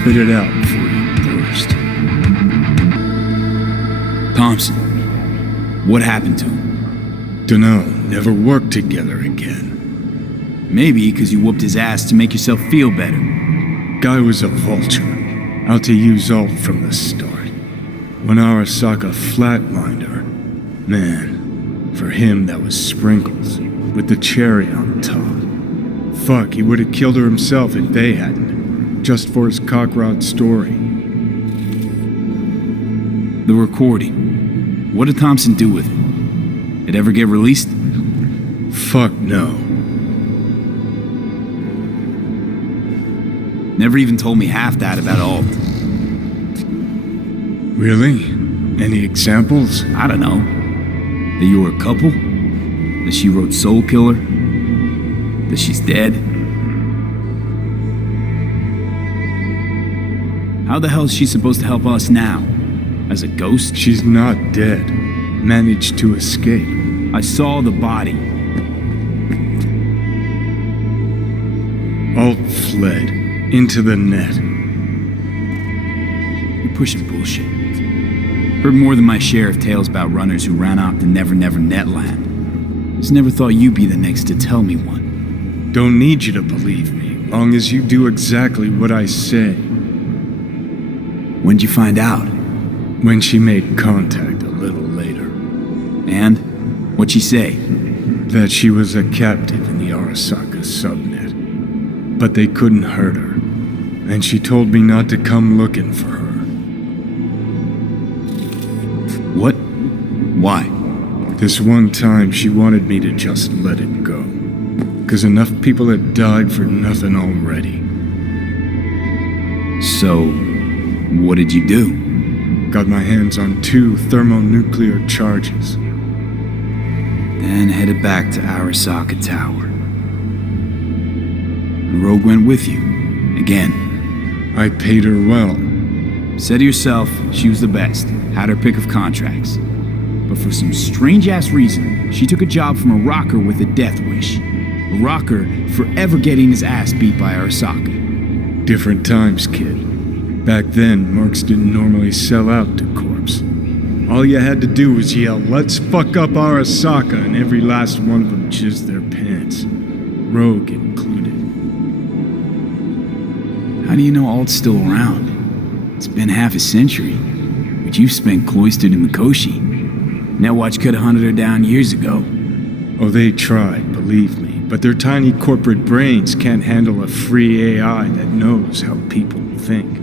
Spit it out before you burst. Thompson, what happened to him? Dunno, never worked together again. Maybe because you whooped his ass to make yourself feel better. Guy was a vulture, out to use Alt from the start. When Arasaka flatlined her, man, for him that was sprinkles, with the cherry on top. Fuck, he would have killed her himself if they hadn't, just for his cockrod story. The recording. What did Thompson do with it? It ever get released? Fuck no. Never even told me half that about Alt. Really? Any examples? I don't know. That you were a couple? That she wrote Soul Killer? That she's dead? How the hell is she supposed to help us now? As a ghost? She's not dead. Managed to escape. I saw the body. Alt fled. Into the net. You're pushing bullshit. Heard more than my share of tales about runners who ran off to Never Never Netland. Just never thought you'd be the next to tell me one. Don't need you to believe me, long as you do exactly what I say. When'd you find out? When she made contact a little later. And? What'd she say? That she was a captive in the Arasaka subnet. But they couldn't hurt her. And she told me not to come looking for her. What? Why? This one time she wanted me to just let it go. 'Cause enough people had died for nothing already. So, what did you do? Got my hands on 2 thermonuclear charges. Then headed back to Arasaka Tower. And Rogue went with you. Again. I paid her well. Said herself she was the best. Had her pick of contracts. But for some strange-ass reason, she took a job from a rocker with a death wish. A rocker forever getting his ass beat by Arasaka. Different times, kid. Back then, mercs didn't normally sell out to corpse. All you had to do was yell, "Let's fuck up Arasaka," and every last one of them jizzed their pants. Rogue included. How do you know Alt's still around? It's been half a century, but you've spent cloistered in Mikoshi. Netwatch could have hunted her down years ago. Oh, they tried, believe me, but their tiny corporate brains can't handle a free AI that knows how people think.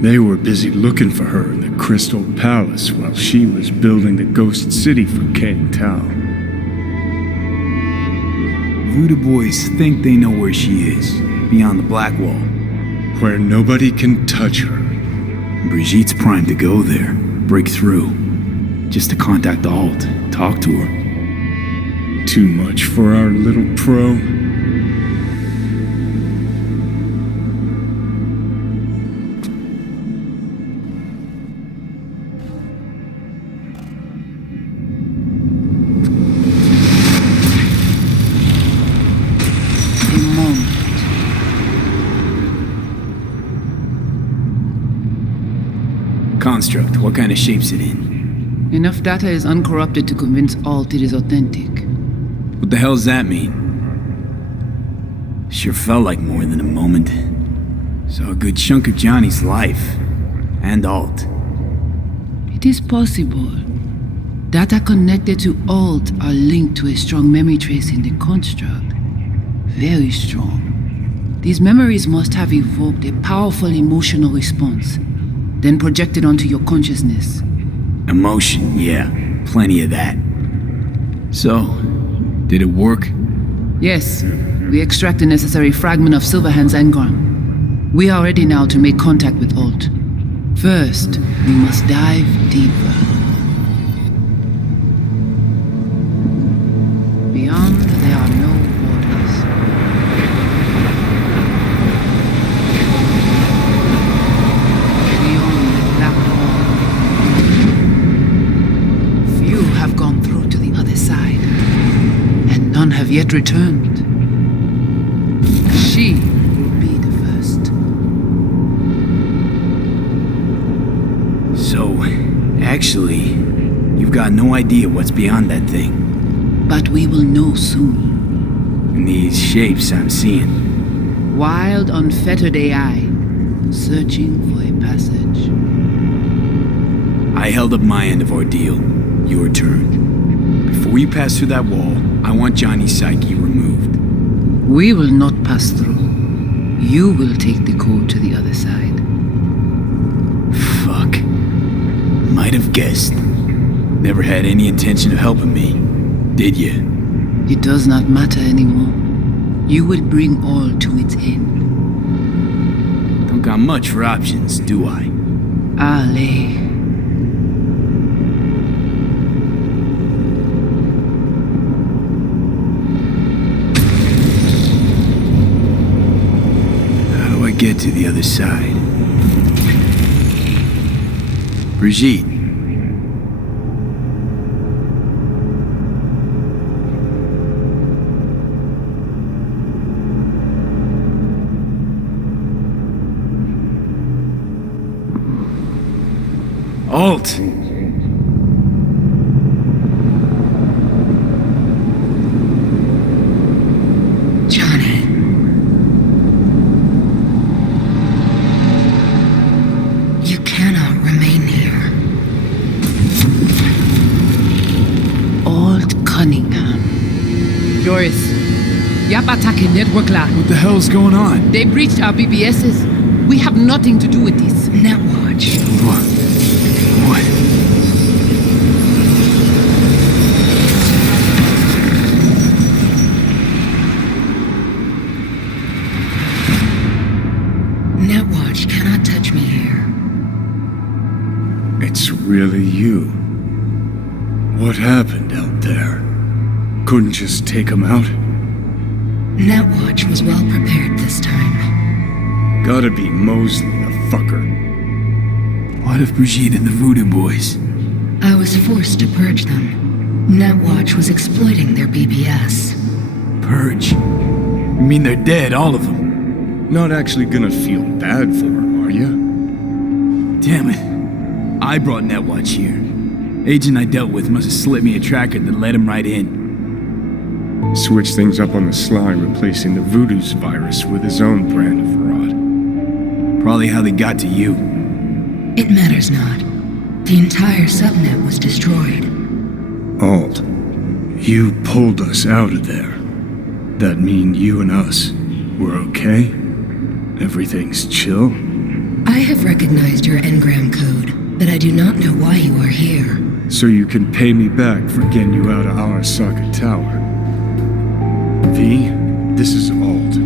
They were busy looking for her in the Crystal Palace while she was building the Ghost City for Kang Tao. Voodoo boys think they know where she is, beyond the Black Wall. Where nobody can touch her. Brigitte's primed to go there, break through. Just to contact Alt, talk to her. Too much for our little pro. Construct, what kind of shape's it in? Enough data is uncorrupted to convince Alt it is authentic. What the hell does that mean? Sure felt like more than a moment. Saw a good chunk of Johnny's life. And Alt. It is possible. Data connected to Alt are linked to a strong memory trace in the construct. Very strong. These memories must have evoked a powerful emotional response, then projected onto your consciousness. Emotion, yeah. Plenty of that. So, did it work? Yes. We extract the necessary fragment of Silverhand's engram. We are ready now to make contact with Alt. First, we must dive deeper. Beyond, there are no borders. Beyond the Black Wall. Few have gone through to the other side, and none have yet returned. She will be the first. Actually, you've got no idea what's beyond that thing. But we will know soon. And these shapes I'm seeing. Wild, unfettered AI, searching for a passage. I held up my end of our deal. Your turn. Before you pass through that wall, I want Johnny's psyche removed. We will not pass through. You will take the code to the other side. Fuck. Might have guessed. Never had any intention of helping me, did you? It does not matter anymore. You will bring all to its end. Don't got much for options, do I? Ale. How do I get to the other side? Brigitte. Alt! Johnny. You cannot remain here. Alt Cunningham. Joris. Yap attacking network lab. What the hell's going on? They breached our BBSs. We have nothing to do with this. Netwatch. What? Netwatch cannot touch me here. It's really you. What happened out there? Couldn't just take him out? Netwatch was well prepared this time. Gotta be Mosley, the fucker. What if Brigitte and the Voodoo Boys? I was forced to purge them. Netwatch was exploiting their BBS. Purge? You mean they're dead, all of them? Not actually gonna feel bad for him, are you? Damn it. I brought Netwatch here. Agent I dealt with must have slipped me a tracker that let him right in. Switch things up on the sly, replacing the Voodoo's virus with his own brand of rot. Probably how they got to you. It matters not. The entire subnet was destroyed. Alt, you pulled us out of there. That mean you and us were okay? Everything's chill? I have recognized your engram code, but I do not know why you are here. So you can pay me back for getting you out of Arasaka Tower. V, this is Alt.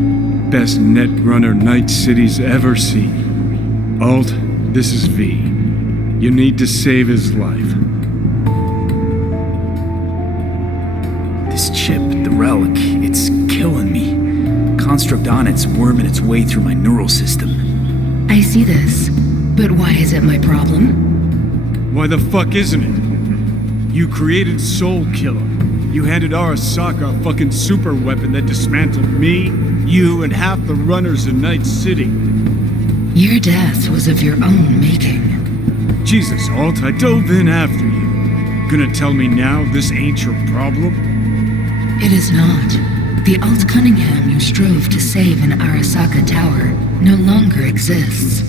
Best netrunner Night City's ever seen. Alt, this is V. You need to save his life. This chip, the relic, it's killing me. Construct on it's worming its way through my neural system. I see this, but why is it my problem? Why the fuck isn't it? You created Soul Killer. You handed Arasaka a fucking super weapon that dismantled me, you, and half the runners in Night City. Your death was of your own making. Jesus, Alt, I dove in after you. Gonna tell me now this ain't your problem? It is not. The Alt Cunningham you strove to save in Arasaka Tower no longer exists.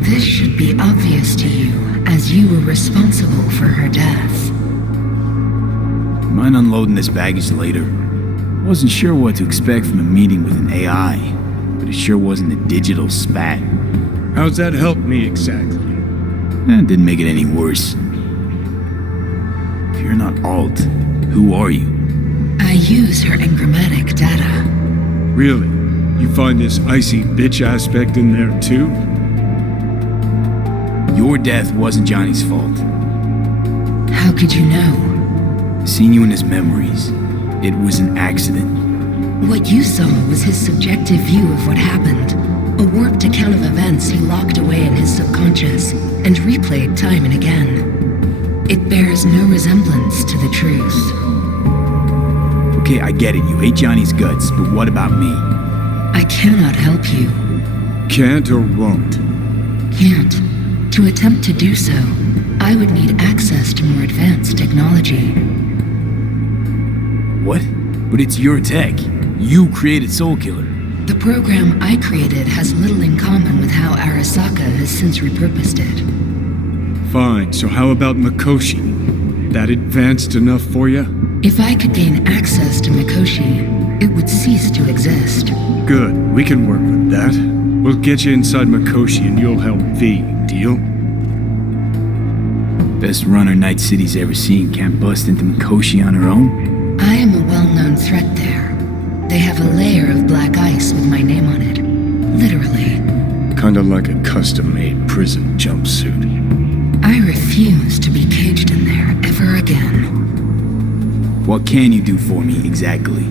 This should be obvious to you, as you were responsible for her death. Mind unloading this baggage later. Wasn't sure what to expect from a meeting with an AI, but it sure wasn't a digital spat. How's that help me exactly? Didn't make it any worse. If you're not Alt, who are you? I use her engrammatic data. Really? You find this icy bitch aspect in there too? Your death wasn't Johnny's fault. How could you know? Seen you in his memories. It was an accident. What you saw was his subjective view of what happened. A warped account of events he locked away in his subconscious and replayed time and again. It bears no resemblance to the truth. Okay, I get it. You hate Johnny's guts, but what about me? I cannot help you. Can't or won't? Can't. To attempt to do so, I would need access to more advanced technology. What? But it's your tech. You created Soulkiller. The program I created has little in common with how Arasaka has since repurposed it. Fine, so how about Mikoshi? That advanced enough for you? If I could gain access to Mikoshi, it would cease to exist. Good, we can work with that. We'll get you inside Mikoshi and you'll help V, deal? Best runner Night City's ever seen can't bust into Mikoshi on her own? I am a well-known threat there. They have a layer of black ice with my name on it. Literally. Kinda like a custom-made prison jumpsuit. I refuse to be caged in there ever again. What can you do for me, exactly?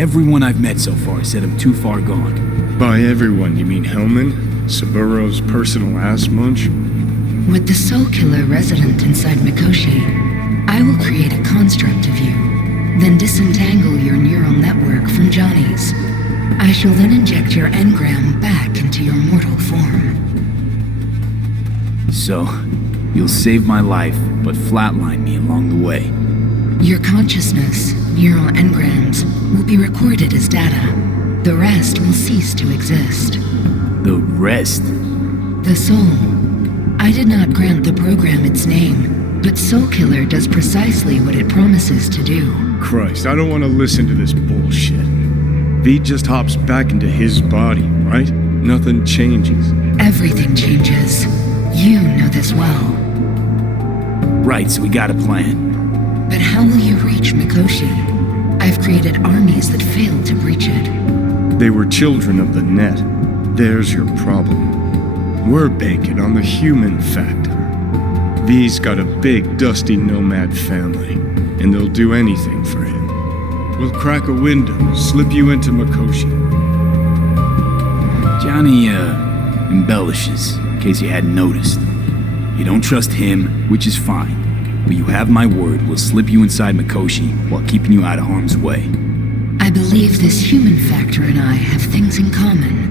Everyone I've met so far said I'm too far gone. By everyone, you mean Hellman? Saburo's personal ass munch? With the Soulkiller resident inside Mikoshi, I will create a construct of you, then disentangle your neural network from Johnny's. I shall then inject your engram back into your mortal form. So, you'll save my life, but flatline me along the way. Your consciousness, neural engrams, will be recorded as data. The rest will cease to exist. The rest? The soul. I did not grant the program its name, but Soulkiller does precisely what it promises to do. Christ, I don't want to listen to this bullshit. V just hops back into his body, right? Nothing changes. Everything changes. You know this well. Right, so we got a plan. But how will you reach Mikoshi? I've created armies that failed to breach it. They were children of the net. There's your problem. We're banking on the human factor. V's got a big, dusty nomad family, and they'll do anything for him. We'll crack a window, slip you into Mikoshi. Johnny, embellishes, in case you hadn't noticed. You don't trust him, which is fine. But you have my word, we'll slip you inside Mikoshi while keeping you out of harm's way. I believe this human factor and I have things in common.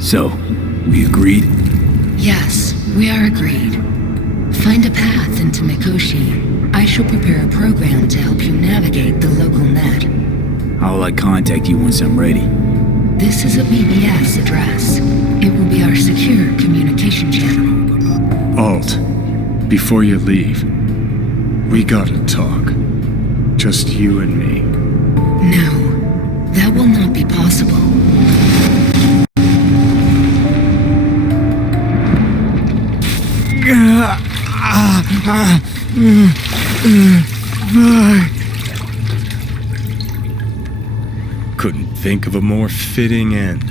So, we agreed? Yes, we are agreed. Find a path into Mikoshi. I shall prepare a program to help you navigate the local net. How will I contact you once I'm ready? This is a BBS address. It will be our secure communication channel. Alt, before you leave, we gotta talk. Just you and me. No, that will not be possible. Couldn't think of a more fitting end.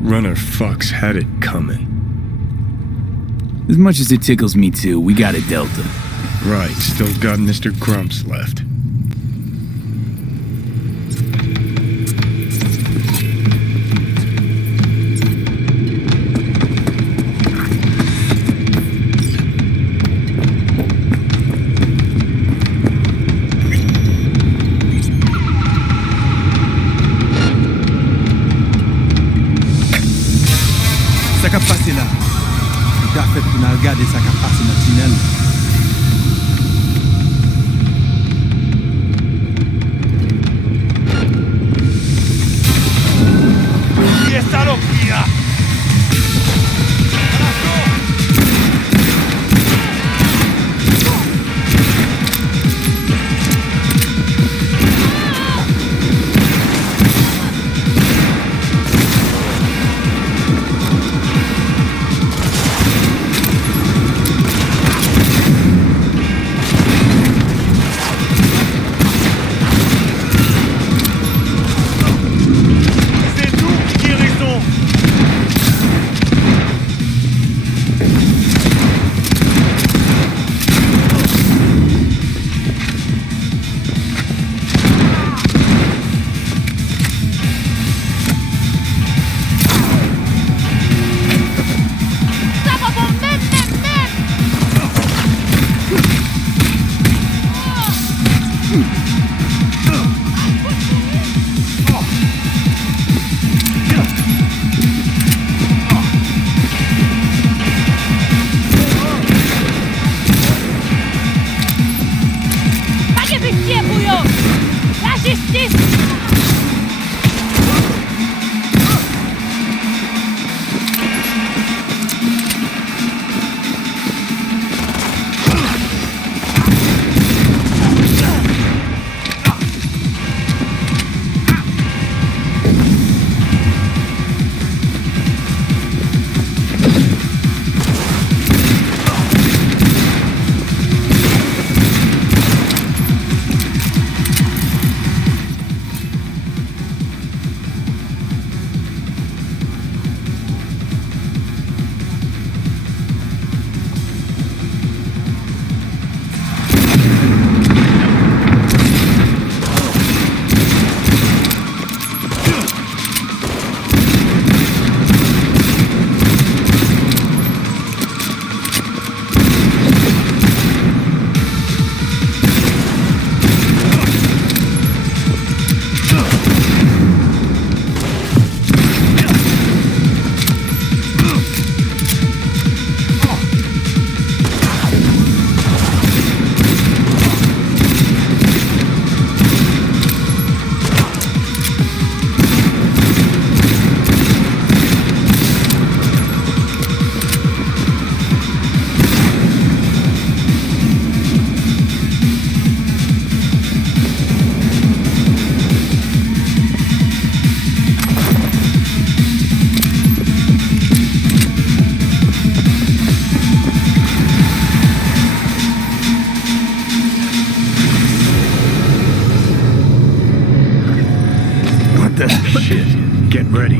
Runner fucks had it coming. As much as it tickles me too, we got a Delta. Right, still got Mr. Grumps left. Ça qu'a passé là. T'as fait pour nous regarder ça qu'a passé dans le tunnel. Shit. Get ready.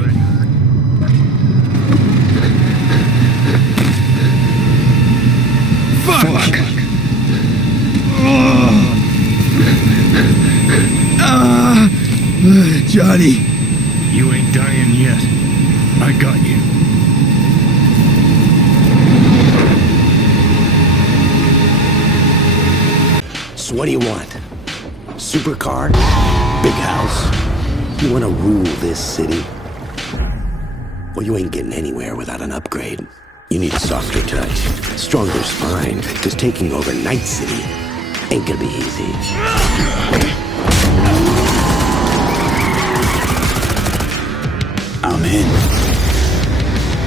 Fuck! Johnny. You ain't dying yet. I got you. So what do you want? Supercar? Big house? You want to rule this city? Well, you ain't getting anywhere without an upgrade. You need a softer touch, stronger spine, because taking over Night City ain't gonna be easy. I'm in.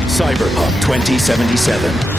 Cyberpunk 2077.